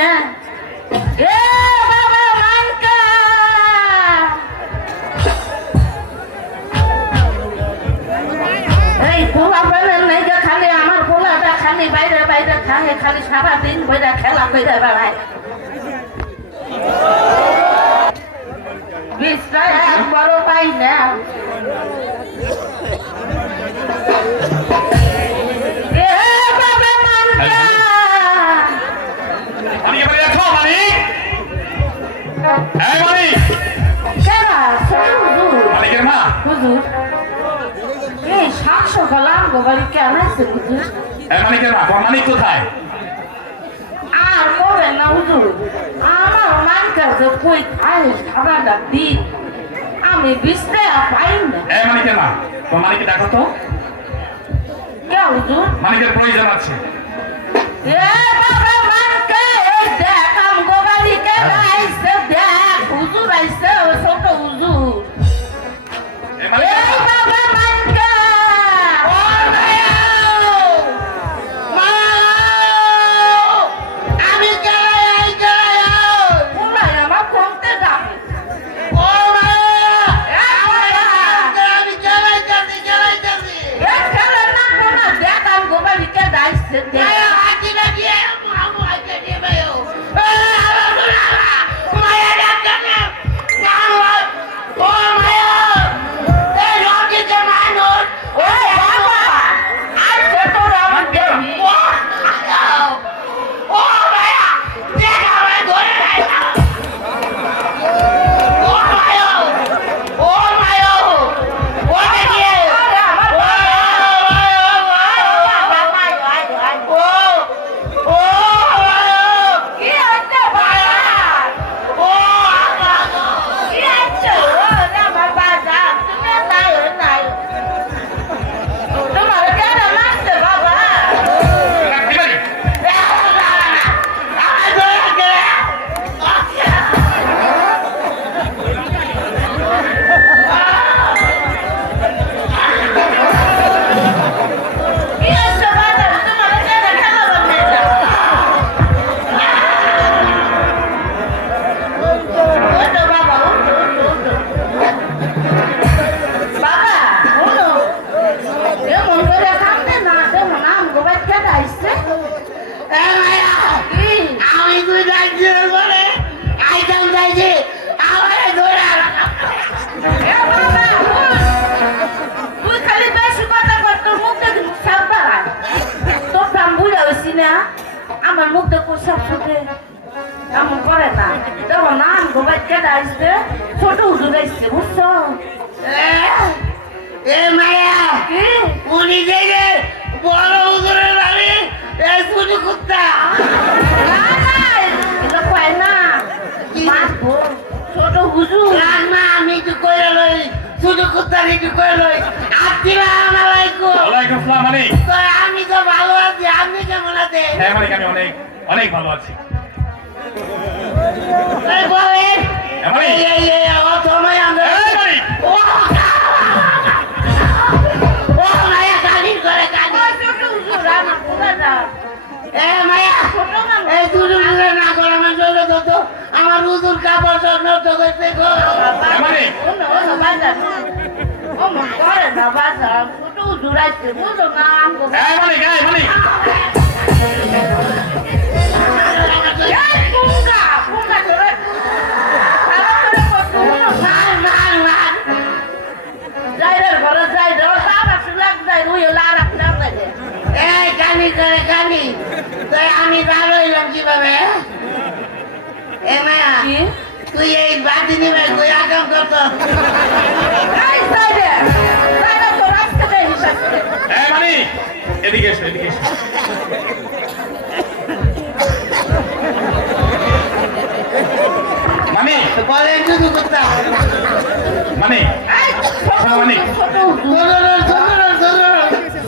না এ বাবা মানকা এই পোলা বলেন নাই যে খালি আমার পোলাটা খালি বাইরে বাইরে খায় খালি সারাদিন বইরা খেলা করে বেড়ায় বিশ্রায় এক বড় পাই না মানিক কোথায় আর করে না হুজুর আমার মানকার যে কই খায় সারাটা দিন আমি বিশ্রায় পাই না মানিকের মা তোমার মানিকে দেখো তো কে হুজুর মানিকের প্রয়োজন আছে এ বাবা মানকা এই দেখ আম গোবালিকে আইছে দেখ হুজুর আইছে ছোট হুজুর এই বাবা মানকা আমার মুখ দেখো সব ছোটে এমন করে না যখন নাম গোবাই কেটে আসবে ছোট হুজুর আসছে বুঝছো এ মায়া কি উনি যে বড় হুজুরের বাড়ি এ শুধু কুত্তা এটা কয় না মারবো ছোট হুজুর না আমি একটু কইরা লই শুধু কুত্তা একটু কইরা লই আসসালামু আলাইকুম ওয়ালাইকুম আসসালাম মানিক আমি তো ভালো আছি আপনি কেমন আছেন হ্যাঁ মানিক আমি অনেক অনেক ভালো আছি এই বলেন মানিক এই ও সময় আমরা মানিক ও মায়া কালি করে কালি ছোট হুজুর আমার পোলাটা এ মায়া ছোট মানুষ এই দুটো না করে আমি চলে তো আমার হুজুর কাপড় সব নষ্ট করতে গো মানিক ও বাজার ও মন করে না বাজার ছোট হুজুর আসছে বুঝো না আমগো মানিক মানিক পুঙ্গা ধরে যাইরের ঘরে যাই রে বাবা সুলাক যাই রুই লারাক না লাগে এই কালি করে কালি তাই আমি দাঁড়াইলাম কিভাবে এ মায়া কি তুই এই বাতি নিবে কই আকাম করত এই যাইরে যাইরে তো রাস্তা দেই হিসাব মানিক এদিকে এসো এদিকে এসো মানিক বলে শুধু কুত্তা মানিক মানিক ছোট হুজুর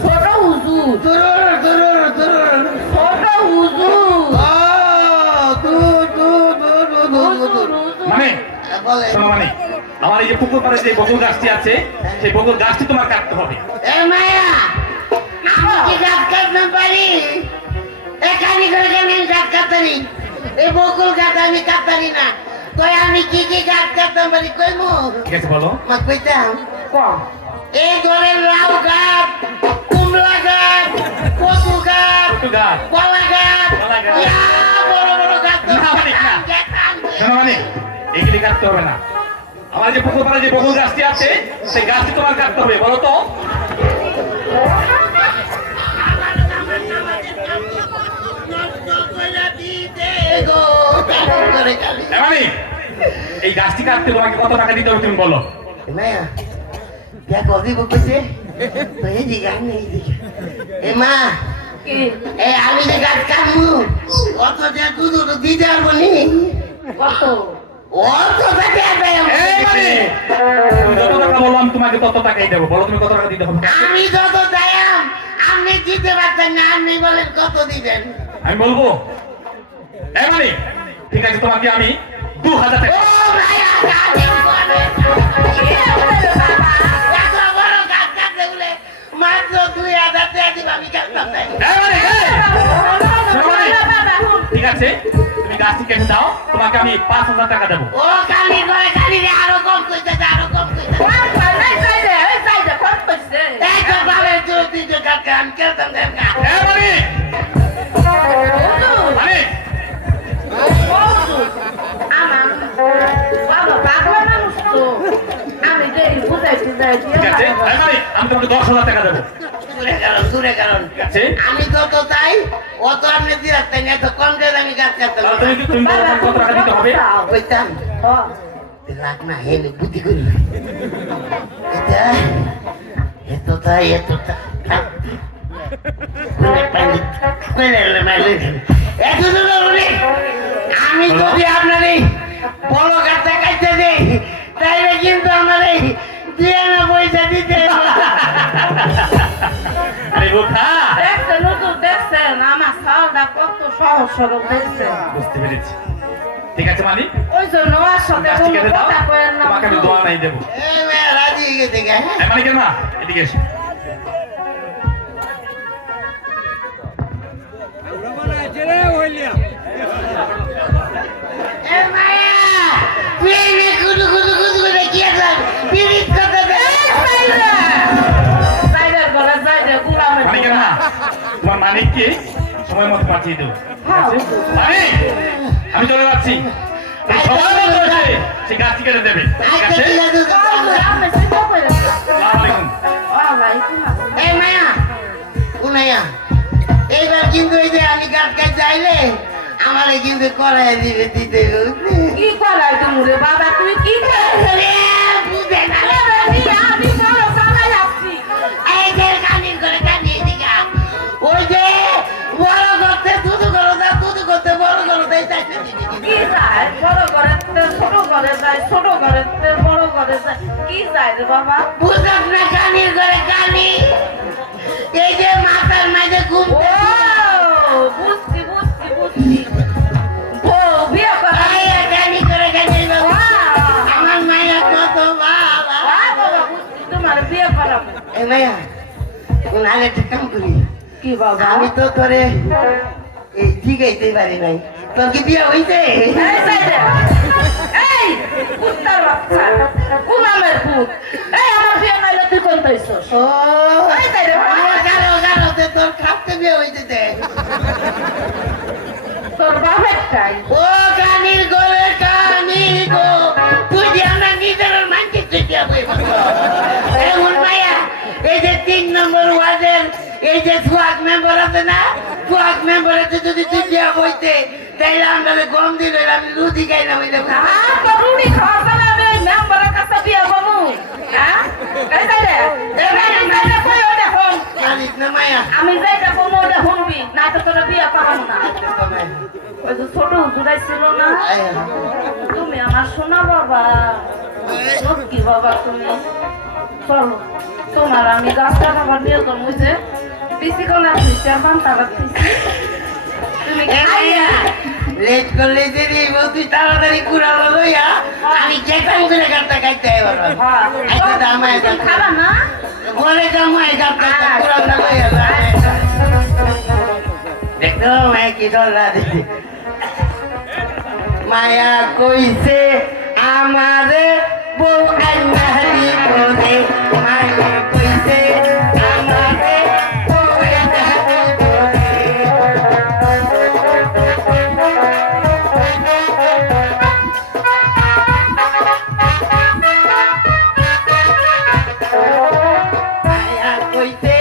ছোট হুজুর ছোট হুজুর মানিক বলে শোনো মানিক আমার এই যে পুকুর পাড়ে যে বকুল গাছটি আছে সেই বকুল গাছটি তোমার কাটতে হবে এ মায়া আমি কি গাছ কাটতে পারি এখানে করে কেন গাছ কাটতে এই বকুল গাছ আমি কাটতারি না কই আমি কি কি গাছ কাটতাম পারি কইমু ঠিক আছে বলো মা কইতাম কম এই ঘরের লাউ গাছ কুমড়া গাছ কচু গাছ একটু গাছ কলা গাছ কলা গাছ। ইয়া, বড় বড় গাছ তো না, মানে না। কাটতাম। শোনো মানে এগুলি কাটতে হবে না আমার যে পুকুর পাড়ে যে বকুল গাছটি আছে সেই গাছটি তোমার কাটতে হবে বলো তো এগো, কেমন করে খালি? মানে এই গাছটি কাটতে তোমাকে কত টাকা দিতে হবে তুমি বলো মায়া, দেখো, দিব কইছে? তো এইদিকে, আমি এইদিকে। এ মা, কি আমি যে গাছ কাটবো, অত যে দুধ তো দিতে পারবো নি। কত অত টাকা দেয় আমাকে। এই মানে তুমি যত টাকা বলো আমি তোমাকে তত টাকাই দেবো বলো তুমি কত টাকা দিতে হবে আমি যত চাইম, আপনি দিতে পারতেন না, আপনি বলেন কত দিবেন? আমি বলবো এই মানে ঠিক আছে তোমাকে আমি 2000 টাকা ও ভাইয়া, গাছ করে। এত বড় গাছ কাটতে বলে মাত্র 2000 টাকা দিব, আমি কাটতাম না। এই মানে, ঠিক আছে তুমি গাছটি কেটে দাও তোমাকে আমি 5000 টাকা দেবো ও কালি করে কালি রে, আরো কম কইতেছে, আরো কম কইতেছে। এই তো বাবা, তুই দিতে কাটকে, আমি কেটতাম না গাছ। এই মানে মানে ঠিক আছে এই মানে আমি তোমাকে 10000 টাকা দেবো দূরে কারণ ঠিক আছে আমি যত চাই অত আপনি দিয়ে রাখতেন, এত কম দিয়ে আমি গাছ কাটতাম তাহলে তুমি তুমি বলো তোমাকে কত টাকা দিতে হবে কইতাম রাখ না, হে বুদ্ধি করি এটা এতটা এতটা আমি যদি আপনার এই বড় গাছটা কাটতে দিই তাইলে কিন্তু আমার এই দিয়ে না পয়সা দিতে আরে বোকা আমার সাউটা কত সহজ সরল দেখছে বুঝতে পেরেছি ঠিক আছে মালিক ওই জন্য ওর সাথে গাছটি কোনো কেটে দাও কথা কয়েন না তোমাকে আমি দোয়া নাই দেবো এই মেয়ে রাজি হয়ে গেছে গা, হ্যাঁ? এই মালিকের মা এদিকে এসো এ মায়া, তুই এই মেয়ে গুদু গুদু গুদু করে কি আছেন? পিরিত করতে দে। মালিকের মা তোমার মালিককে সময় মতো পাঠিয়ে দেবো ঠিক আছে? মালিক আমি চলে যাচ্ছি তুমি সময় মতো এসে সেই গাছটি কেটে দেবে ঠিক আচ্ছা, আছে ঠিক আছে, আসসালামু আলাইকুম এই মায়া, উনাইয়া, এইবার কিন্তু এই যে আমি গাছ কাটতে আইলে আমারে কিন্তু করাই দিবে দিতে বুঝলি? কি করাই তুমি বাবা তুই কি আরে, বুঝে না রে। আমি বড় চালাই আসছি এই যে কানির করে কানি এদিকে আয়। ওই যে বড় করতে দুধু করো না, দুধু করতে বড় করো তাই চাইতে দিবি কি যায় বড় ঘরে ছোট ঘরে যায় ছোট ঘরে বড় ঘরে যায় কি যায় রে বাবা বুঝাস না কানির করে কানি এই যে মাথার মাঝে ঘুম ও বুঝছি বুঝছি বুঝছি ও বিয়ে করা কানি করে কানি বাবা। বাবা আমার মায়া কত বাবা। বাবা বুঝছি তোমার বিয়ে করাবো এ মায়া, কোন আগে একটা কাম করি, কি বাবা আমি তো তোরে এই জিগাইতে পারি নাই, তোর কি বিয়ে হইছে? এই সাইডে এই কুত্তার বাচ্চা কুলামের ভূত এই আমার বিয়ে নাইলে তুই কোন পাইছস ও এই সাইডে গারো গারোতে তোর খাপতে বিয়ে হইতে দে। তোর বাপের টাই ও কানির গোরে কানি গো, তুই যে আমরা নিজের মানছি তুই দিয়ে বই এমন মায়া, এই যে 3 নম্বর ওয়ার্ডের এই যে সোয়াগ মেম্বার আছে না, সোয়াগ মেম্বারে যদি তুই দিয়ে বইতে তাইলে আমরা গম দিলে আমি লুচি খাই না হইলে তো রুটি খাওয়া চলে আমি ওই মেম্বারের কাছে বিয়ে করবো হ্যাঁ এই সাইডে এই সাইডে কই ওটা হন জানিস না মায়া। আমি যাইটা কমো ওটা শুনবি না তো তোর বিয়ে করাবো না ওই যে ছোট হুজুরাই ছিল না তুমি আমার শোনা বাবা কি বাবা তুমি চলো তোমার আমি গাছ কাটাবার বিয়ে করবো যে পিসি কোন আসছি চারবান তারা পিসি তুমি খাইয়া লেট করলে দেরি হইব, তুই তাড়াতাড়ি কুড়ালো লইয়া আমি চেতাম করে গাড়টা খাইতে এবার আচ্ছা দামায় তুমি খাবা না বলে জামাই গাড়টা কুড়ালো লইয়া দেখো মায় কি ডল্লা দিদি মায়া কইছে আমারে বউ আইনা দিবরে মায়া কইছে আমারে বউ আইনা দিবরে মায়া কইছে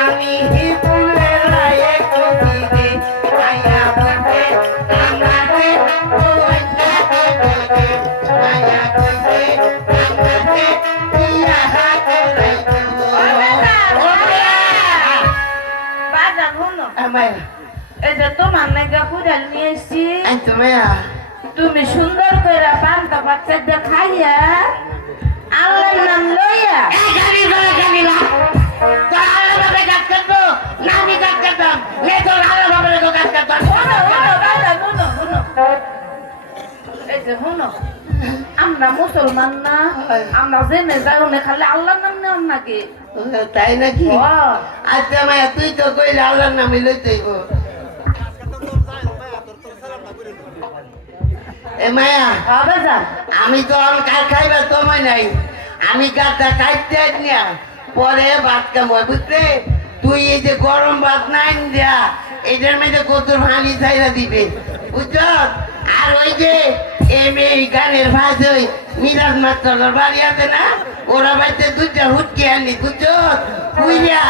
আমি হিপুলের রায়ে কইছে মায়া কইছে আমারে বউ আইনা দিবরে মায়া কইছে আমারে বিয়া করাইবো বাজার হলো আমায় এই যে তোমার নাকি কুড়াল নিয়ে এসছি আইতো মায়া তুমি সুন্দর করে পান্তা বাচ্চা দেখাইয়া আল্লাহর নাম লইয়া গাড়ি ধরে গাড়িলা তোর আলাদাভাবে কাজ করতো না আমি কাজ করতাম নে তোর আলাদাভাবে কাজ করতাম শোনো, শোনো, বাজার, শোনো, শোনো। এই যে শোনো, আমরা মুসলমান না আমরা জেনে যাই ওনে খালি আল্লাহর নাম নেও নাকি তাই নাকি ও, আচ্ছা মায়া তুই তো কইলে আল্লাহর নামে লইতেইব এ মায়া বাজার আমি তো কার খাইবার সময় নাই আমি গাছটা কাটতে নিয়া পরে ভাত কাময় বুঝলে তুই এই যে গরম ভাত নাই দিয়া এটার মধ্যে কত ভানি চাইরা দিবে বুঝছ আর ওই যে এই গানের ভাজ ওই মিরাজ মাস্টার বাড়ি আছে না ওরা বাড়িতে দুটা হুটকে আনি বুঝছ বুঝিয়া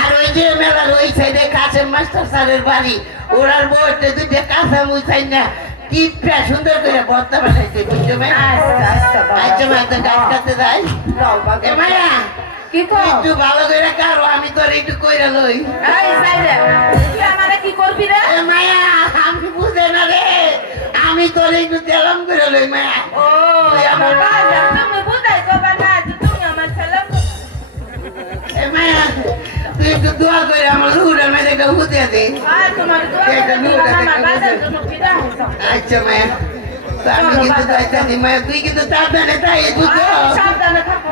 আর ওই যে মেলার ওই সাইডে কাছে মাস্টার স্যারের বাড়ি ওরার বউতে দুটা কাঁচা মুছাই না টিপটা সুন্দর করে বর্তা বানাইছে বুঝছো ভাই আচ্ছা আচ্ছা আচ্ছা ভাই তো গাছ কাটতে যাই এ মায়া কি কর একটু ভালো করে কারো আমি তোর একটু কইরা লই এই সাইডে তুই আমারে কি করবি রে এ মায়া আমি বুঝে না রে আমি তোর একটু তেলম করে লই মায়া ও আমার বাজার তুমি বুঝাই কবা না যে তুমি আমার ছেলে এ মায়া তুই একটু দোয়া করে আমার লুড়ের মধ্যে একটা হুতে দে আর তোমার দোয়া করে দিলাম, আমার বাজার জন্য ফিরা হইছো আচ্ছা মায়া তো আমি কিন্তু যাইতানি মায়া তুই কিন্তু তাড়াতাড়ি তাই বুঝছো সাবধানে থাকো